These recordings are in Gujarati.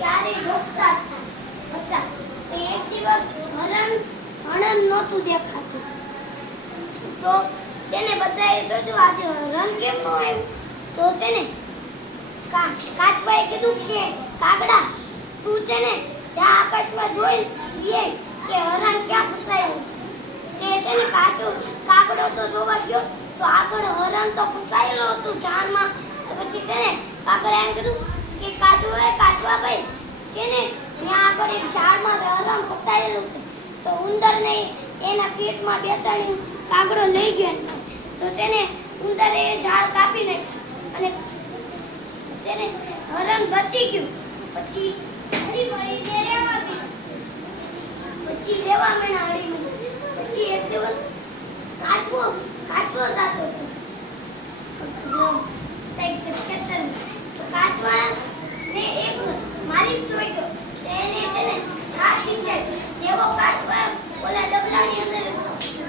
ચારેય દોસ્તાર હતા. તો એક દિવસ હરણ નહોતું દેખાતું. તો તેને બધાએ જોયું આજે હરણ કેમ ન આવ્યું. તો છે ને કાચબાએ કીધું કે કાગડા તું છે ને જા આકાશમાં જોઈ લે કે હરણ ક્યાં ફસાયું છે. તે છે ને કાગડો તો જોવા ગયો તો આગળ હરણ તો ફસાયેલો હતું ઝાડમાં. તો પછી છે ને કાગડાએ એમ કીધું કે કાચવા ભાઈ છે ને ત્યાં આગળ એક ઝાડમાં હરણ ફસાયેલું છે. તો ઉંદરને એના પેટમાં બેસાડી કાગડો લઈ ગયો. તો તેને ઉંદરે ઝાડ કાપી નાખ્યું અને તેને હરણ બચી ગયું. પછી હળીમળીને રહેવા માંડ્યું. પછી એક દિવસ કાચબો જતો હતો કંઈક ખેતરમાં. તો કાચવાને એક માલિક જોઈ ગયો. એને છે ને ઝાડ નીચે જેવો કાચવા ઓલા ડબલાની અંદર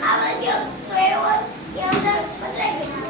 ખાવા ગયો તો એવો કે અંદર બદલાઈ ગયો.